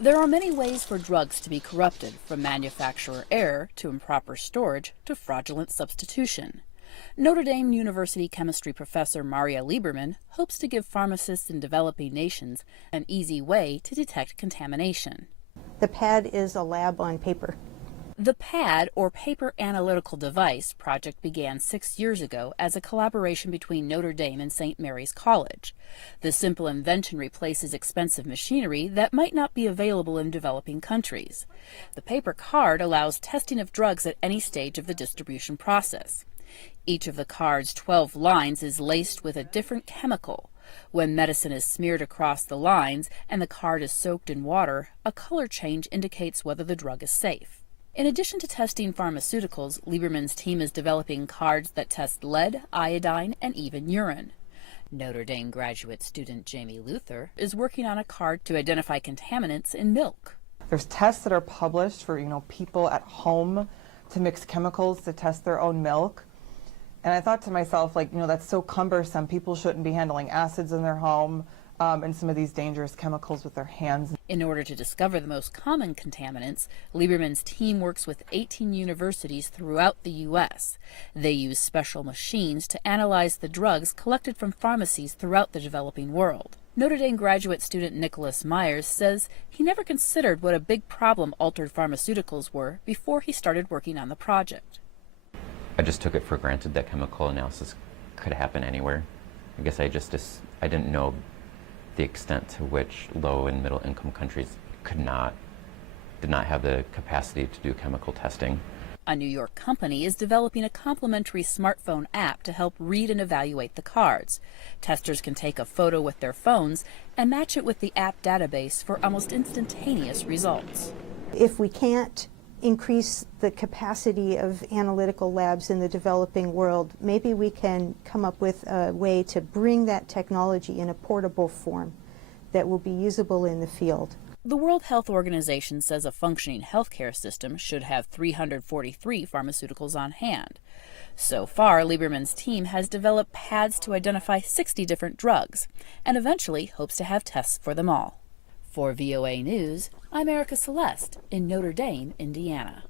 There are many ways for drugs to be corrupted, from manufacturer error to improper storage to fraudulent substitution. Notre Dame University chemistry professor Maria Lieberman hopes to give pharmacists in developing nations an easy way to detect contamination. The pad is a lab on paper. The PAD, or Paper Analytical Device, project began 6 years ago as a collaboration between Notre Dame and St. Mary's College. The simple invention replaces expensive machinery that might not be available in developing countries. The paper card allows testing of drugs at any stage of the distribution process. Each of the card's 12 lines is laced with a different chemical. When medicine is smeared across the lines and the card is soaked in water, a color change indicates whether the drug is safe. In addition to testing pharmaceuticals, Lieberman's team is developing cards that test lead, iodine, and even urine. Notre Dame graduate student Jamie Luther is working on a card to identify contaminants in milk. There's tests that are published for, people at home to mix chemicals to test their own milk. And I thought to myself, that's so cumbersome. People shouldn't be handling acids in their home and some of these dangerous chemicals with their hands. In order to discover the most common contaminants, Lieberman's team works with 18 universities throughout the U.S. They use special machines to analyze the drugs collected from pharmacies throughout the developing world. Notre Dame graduate student Nicholas Myers says he never considered what a big problem altered pharmaceuticals were before he started working on the project. I just took it for granted that chemical analysis could happen anywhere. I guess I didn't know the extent to which low and middle income countries did not have the capacity to do chemical testing. A New York company is developing a complimentary smartphone app to help read and evaluate the cards. Testers can take a photo with their phones and match it with the app database for almost instantaneous results. If we can't increase the capacity of analytical labs in the developing world, maybe we can come up with a way to bring that technology in a portable form that will be usable in the field. The World Health Organization says a functioning healthcare system should have 343 pharmaceuticals on hand. So far, Lieberman's team has developed pads to identify 60 different drugs and eventually hopes to have tests for them all. For VOA News, I'm Erika Celeste in Notre Dame, Indiana.